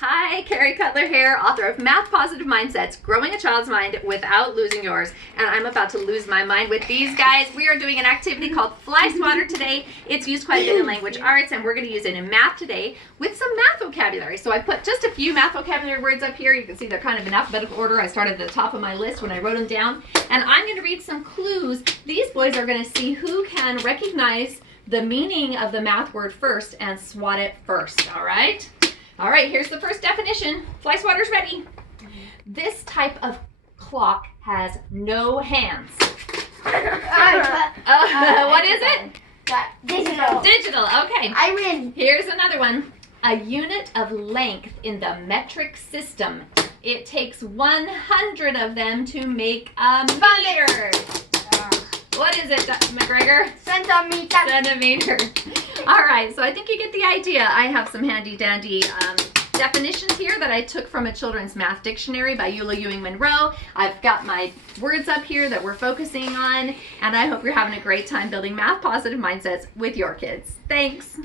Hi, Carrie Cutler here, author of Math Positive Mindsets, Growing a Child's Mind Without Losing Yours. And I'm about to lose my mind with these guys. We are doing an activity called Flyswatter today. It's used quite a bit in language arts, and we're going to use it in math today with some math vocabulary. So I put just a few math vocabulary words up here. You can see they're kind of in alphabetical order. I started at the top of my list when I wrote them down. And I'm going to read some clues. These boys are going to see who can recognize the meaning of the math word first and swat it first, all right? All right, here's the first definition. Flyswatters ready? This type of clock has no hands. What is it? Digital. Digital, okay. I win. Here's another one. A unit of length in the metric system. It takes 100 of them to make a meter. What is it, McGregor? Centimeter. Centimeter. All right, so I think you get the idea. I have some handy dandy definitions here that I took from a children's math dictionary by Eula Ewing Monroe. I've got my words up here that we're focusing on, and I hope you're having a great time building math positive mindsets with your kids. Thanks.